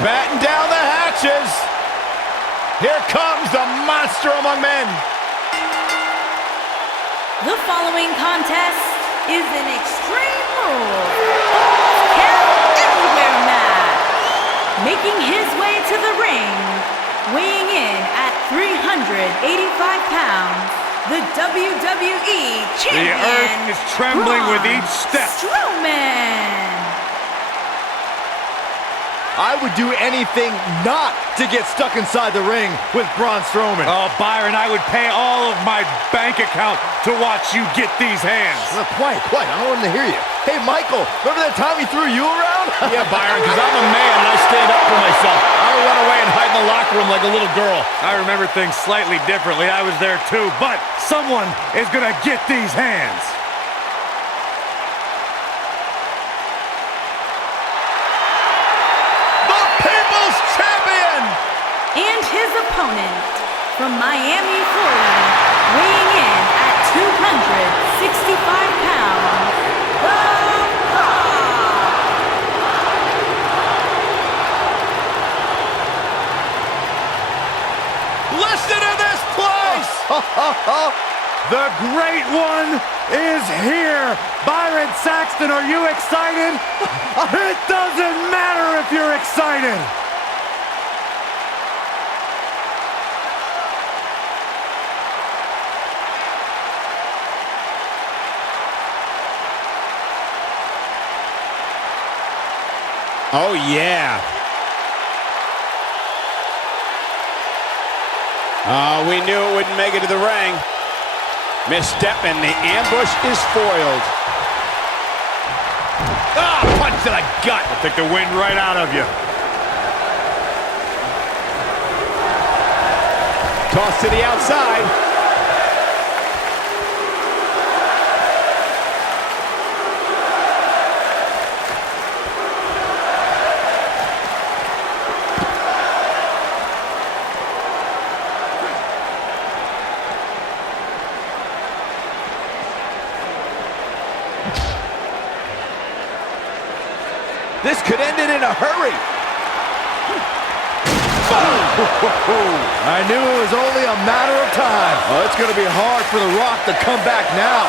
batten down the hatches. Here comes the monster among men. The following contest is an Extreme Rules Count Anywhere match. Making his way to the ring, weighing in at 385 pounds, the WWE Champion. The earth is trembling with each step. Strowman. I would do anything not to get stuck inside the ring with Braun Strowman. Oh, Byron, I would pay all of my bank account to watch you get these hands. Quiet. I don't want him to hear you. Hey, Michael, remember that time he threw you around? Yeah, Byron, because I'm a man and I stand up for myself. I don't run away and hide in the locker room like a little girl. I remember things slightly differently. I was there too, but someone is going to get these hands. And his opponent, from Miami, Florida, weighing in at 265 pounds, The Rock. Listen to this place! The Great One is here! Byron Saxton, are you excited? It doesn't matter if you're excited! Oh, yeah. We knew it wouldn't make it to the ring. Misstep and the ambush is foiled. Punch to the gut. I'll take the wind right out of you. Toss to the outside. This could end it in a hurry. I knew it was only a matter of time. Oh, it's going to be hard for The Rock to come back now.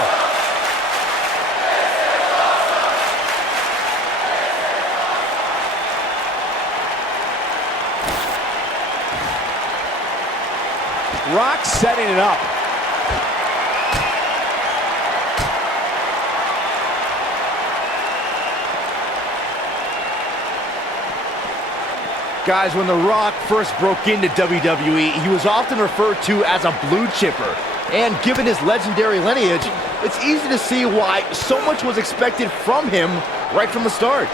Rock setting it up. Guys, when The Rock first broke into WWE, he was often referred to as a blue chipper. And given his legendary lineage, it's easy to see why so much was expected from him right from the start.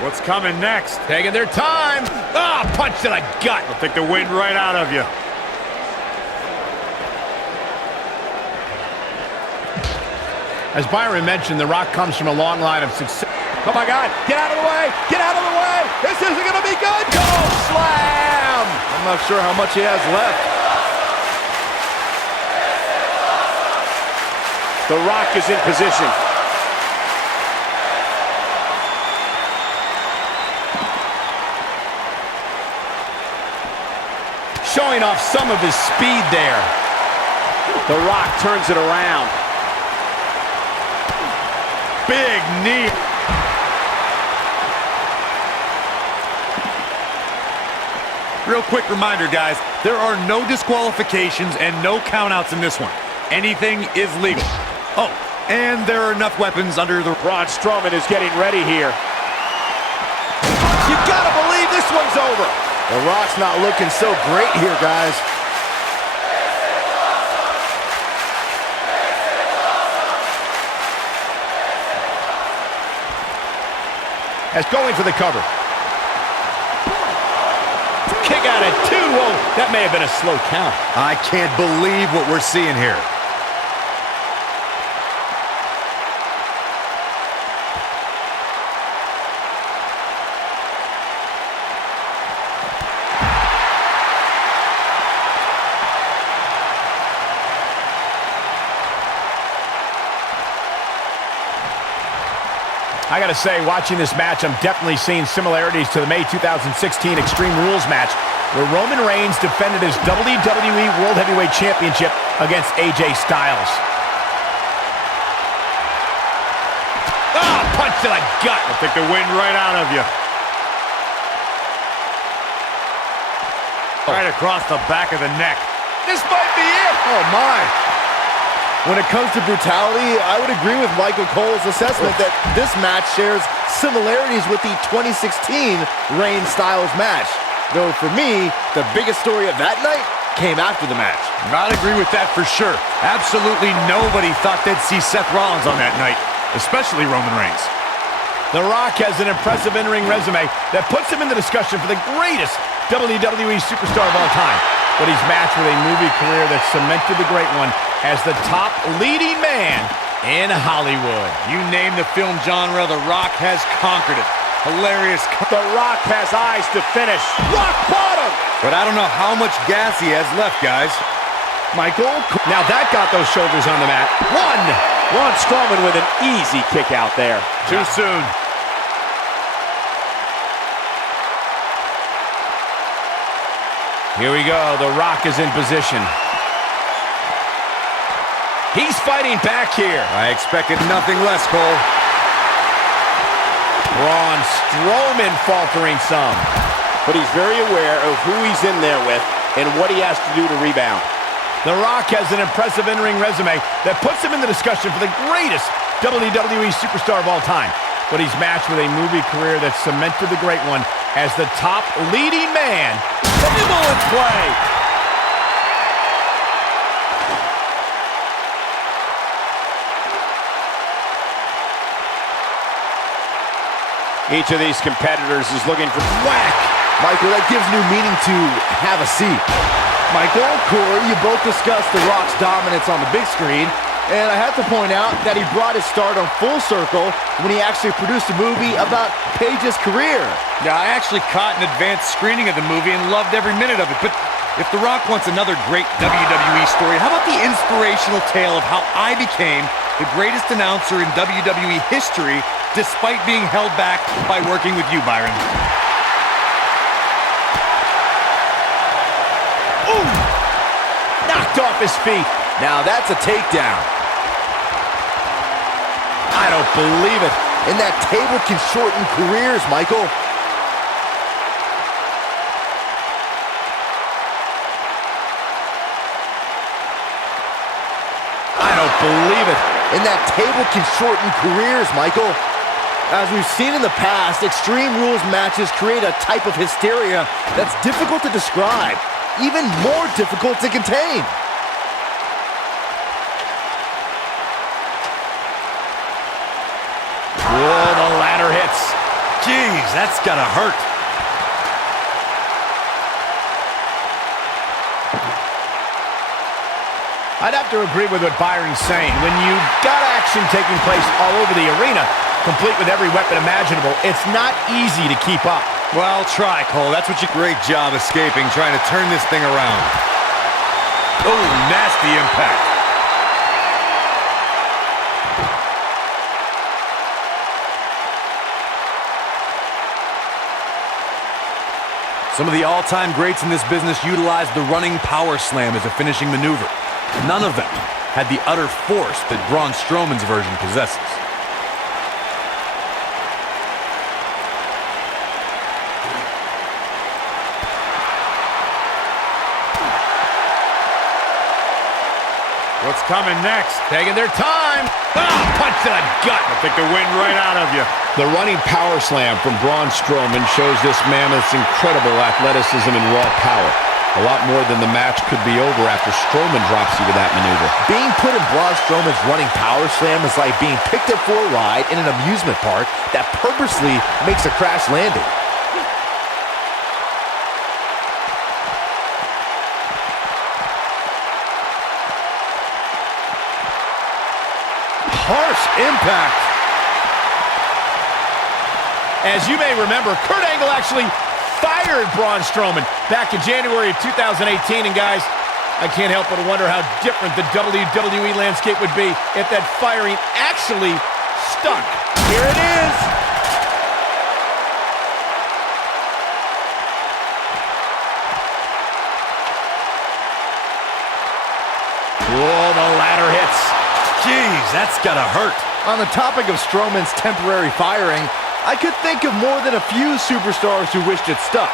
What's coming next? Taking their time. Punch to the gut. I'll take the wind right out of you. As Byron mentioned, The Rock comes from a long line of success. Oh my God, get out of the way, get out of the way. This isn't gonna be good. Go slam. I'm not sure how much he has left. The Rock is in position. Showing off some of his speed there. The Rock turns it around. Big knee. Real quick reminder, guys, there are no disqualifications and no countouts in this one. Anything is legal. Oh, and there are enough weapons under the... Braun Strowman is getting ready here. You gotta believe this one's over. The Rock's not looking so great here, guys. As going for the cover. Kick out at 2. Whoa, that may have been a slow count. I can't believe what we're seeing here. I gotta say, watching this match, I'm definitely seeing similarities to the May 2016 Extreme Rules match, where Roman Reigns defended his WWE World Heavyweight Championship against AJ Styles. Ah, punch to the gut. I'll take the wind right out of you. Right across the back of the neck. This might be it. Oh, my. When it comes to brutality, I would agree with Michael Cole's assessment that this match shares similarities with the 2016 Reigns-Styles match. Though for me, the biggest story of that night came after the match. I'd agree with that for sure. Absolutely nobody thought they'd see Seth Rollins on that night, especially Roman Reigns. The Rock has an impressive in-ring resume that puts him in the discussion for the greatest WWE superstar of all time. But he's matched with a movie career that cemented the great one as the top leading man in Hollywood. You name the film genre, The Rock has conquered it. Hilarious. The Rock has eyes to finish. Rock bottom! But I don't know how much gas he has left, guys. Michael? Now that got those shoulders on the mat. One! Braun Strowman with an easy kick out there. Too soon. Here we go. The Rock is in position. He's fighting back here. I expected nothing less, Cole. Braun Strowman faltering some. But he's very aware of who he's in there with and what he has to do to rebound. The Rock has an impressive in-ring resume that puts him in the discussion for the greatest WWE superstar of all time. But he's matched with a movie career that cemented the great one as the top leading man. Physical in play. Each of these competitors is looking for Whack! Michael, that gives new meaning to have a seat. Michael, Corey, you both discussed The Rock's dominance on the big screen, and I have to point out that he brought his stardom full circle when he actually produced a movie about Paige's career. Yeah, I actually caught an advanced screening of the movie and loved every minute of it. But if The Rock wants another great WWE story, how about the inspirational tale of how I became the greatest announcer in WWE history despite being held back by working with you, Byron? Ooh! Knocked off his feet. Now that's a takedown. I don't believe it. And that table can shorten careers, Michael. I don't believe it. And that table can shorten careers, Michael. As we've seen in the past, Extreme Rules matches create a type of hysteria that's difficult to describe, even more difficult to contain. Whoa, the ladder hits. Jeez, that's gotta hurt. I'd have to agree with what Byron's saying. When you've got action taking place all over the arena, complete with every weapon imaginable, it's not easy to keep up. Well, try, Cole. That's what you... Great job escaping, trying to turn this thing around. Oh, nasty impact. Some of the all-time greats in this business utilized the running power slam as a finishing maneuver. None of them had the utter force that Braun Strowman's version possesses. What's coming next? Taking their time. Ah, punch to the gut. I'll take the wind right out of you. the running power slam from Braun Strowman shows this mammoth's incredible athleticism and raw power. A lot more than the match could be over after Strowman drops you with that maneuver. Being put in Braun Strowman's running power slam is like being picked up for a ride in an amusement park that purposely makes a crash landing. Harsh impact. As you may remember, Kurt Angle actually fired Braun Strowman back in January of 2018. And guys, I can't help but wonder how different the WWE landscape would be if that firing actually stuck. Here it is. Whoa, the ladder hits. Jeez, that's gotta hurt. On the topic of Strowman's temporary firing, I could think of more than a few superstars who wished it stuck.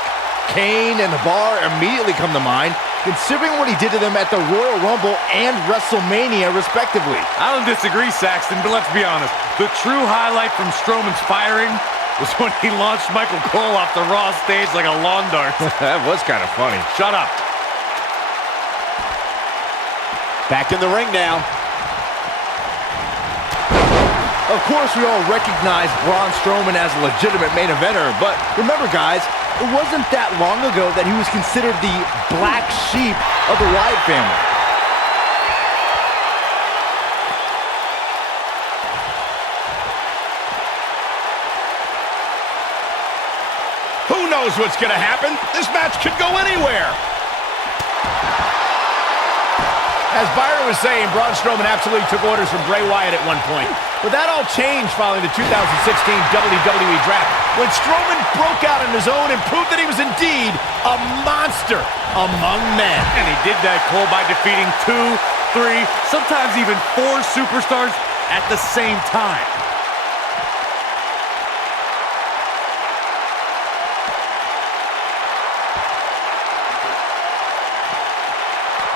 Kane and The Bar immediately come to mind, considering what he did to them at the Royal Rumble and WrestleMania, respectively. I don't disagree, Saxton, but let's be honest. The true highlight from Strowman's firing was when he launched Michael Cole off the Raw stage like a lawn dart. That was kind of funny. Shut up. Back in the ring now. Of course, we all recognize Braun Strowman as a legitimate main eventer, but remember, guys, it wasn't that long ago that he was considered the black sheep of the Wyatt family. Who knows what's going to happen? This match could go anywhere. As Byron was saying, Braun Strowman absolutely took orders from Bray Wyatt at one point. But that all changed following the 2016 WWE Draft, when Strowman broke out on his own and proved that he was indeed a monster among men. And he did that, Cole, by defeating 2, 3, sometimes even 4 superstars at the same time.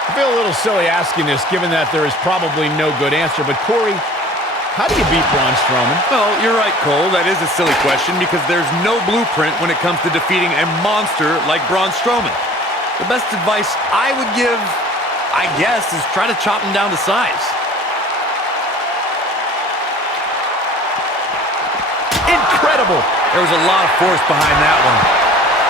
I feel a little silly asking this, given that there is probably no good answer, but Corey, how do you beat Braun Strowman? Well, you're right, Cole. That is a silly question because there's no blueprint when it comes to defeating a monster like Braun Strowman. The best advice I would give, I guess, is try to chop him down to size. Incredible! There was a lot of force behind that one.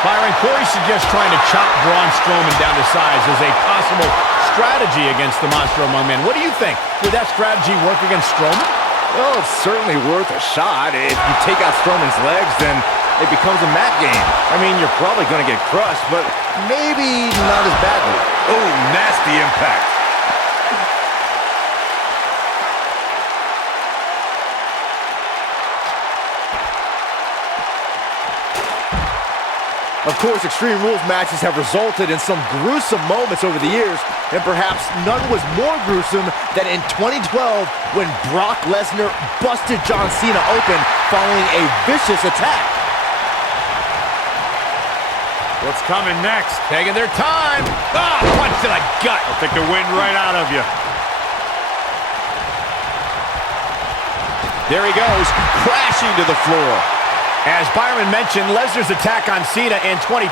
Byron, Corey suggests trying to chop Braun Strowman down to size as a possible strategy against the monster among men. What do you think? Would that strategy work against Strowman? Well, it's certainly worth a shot. If you take out Strowman's legs, then it becomes a mat game. I mean, you're probably going to get crushed, but maybe not as badly. Oh, nasty impact. Of course, Extreme Rules matches have resulted in some gruesome moments over the years, and perhaps none was more gruesome than in 2012 when Brock Lesnar busted John Cena open following a vicious attack. What's coming next? Taking their time. Ah, punch to the gut. I'll take the wind right out of you. There he goes, crashing to the floor. As Byron mentioned, Lesnar's attack on Cena in 2012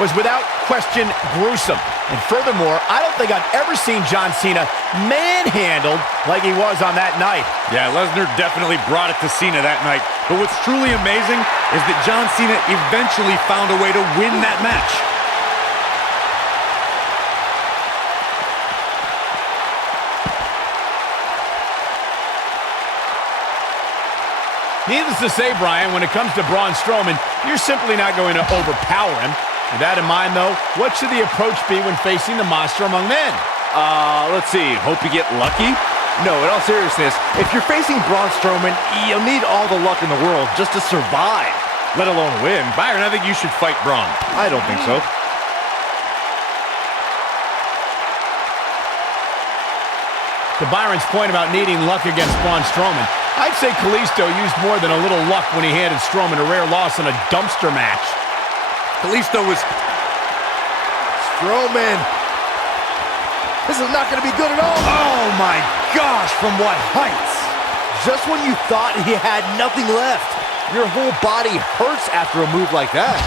was without question gruesome. And furthermore, I don't think I've ever seen John Cena manhandled like he was on that night. Yeah, Lesnar definitely brought it to Cena that night. But what's truly amazing is that John Cena eventually found a way to win that match. Needless to say, Brian, when it comes to Braun Strowman, you're simply not going to overpower him. With that in mind, though, what should the approach be when facing the monster among men? Let's see. Hope you get lucky? No, in all seriousness, if you're facing Braun Strowman, you'll need all the luck in the world just to survive, let alone win. Byron, I think you should fight Braun. I don't think so. To Byron's point about needing luck against Braun Strowman, I'd say Kalisto used more than a little luck when he handed Strowman a rare loss in a dumpster match. Kalisto was... Strowman. This is not going to be good at all. Oh my gosh, from what heights? Just when you thought he had nothing left, your whole body hurts after a move like that.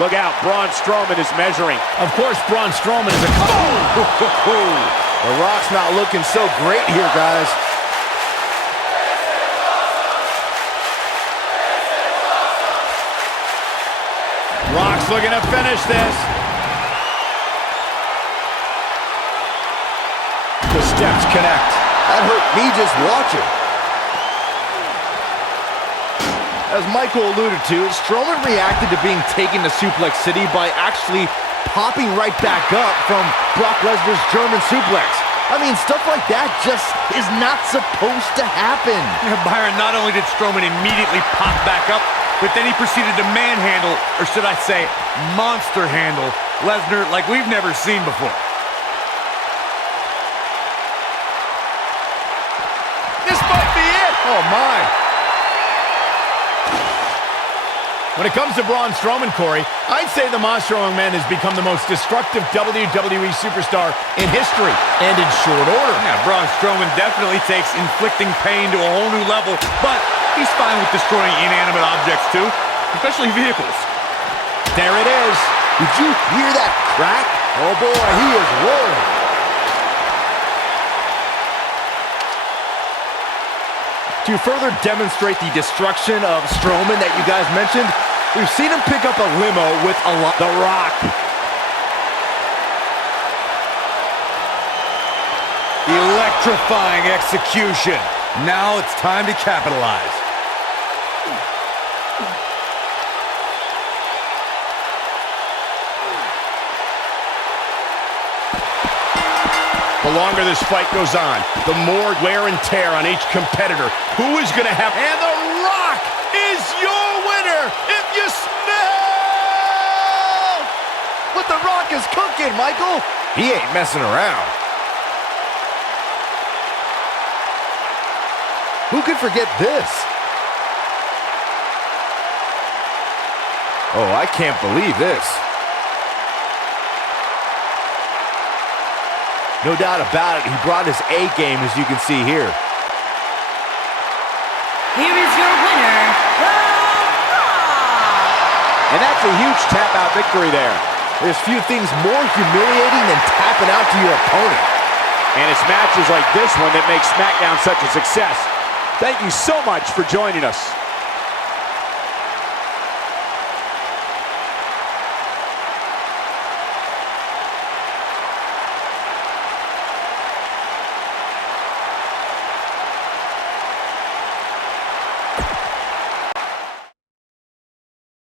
Look out, Braun Strowman is measuring. Of course, Braun Strowman is a... The Rock's not looking so great here, guys. Rock's looking to finish this. The steps connect. That hurt me just watching. As Michael alluded to, Strowman reacted to being taken to Suplex City by actually popping right back up from Brock Lesnar's German suplex. I mean, stuff like that just is not supposed to happen. Yeah, Byron, not only did Strowman immediately pop back up, but then he proceeded to manhandle, or should I say, monster handle, Lesnar like we've never seen before. This might be it. Oh, my. When it comes to Braun Strowman, Corey, I'd say the Monster Among Men has become the most destructive WWE superstar in history, and in short order. Yeah, Braun Strowman definitely takes inflicting pain to a whole new level, but he's fine with destroying inanimate objects too, especially vehicles. There it is. Did you hear that crack? Oh, boy, he is rolling. To further demonstrate the destruction of Strowman that you guys mentioned, we've seen him pick up a limo with The Rock. Electrifying execution. Now it's time to capitalize. The longer this fight goes on, the more wear and tear on each competitor. Who is going to have... And The Rock is your winner if you smell What The Rock is cooking, Michael. He ain't messing around. Who could forget this? Oh, I can't believe this. No doubt about it, he brought his A game, as you can see here. Here is your winner, The Rock! And that's a huge tap-out victory there. There's few things more humiliating than tapping out to your opponent. And it's matches like this one that make Smackdown such a success. Thank you so much for joining us.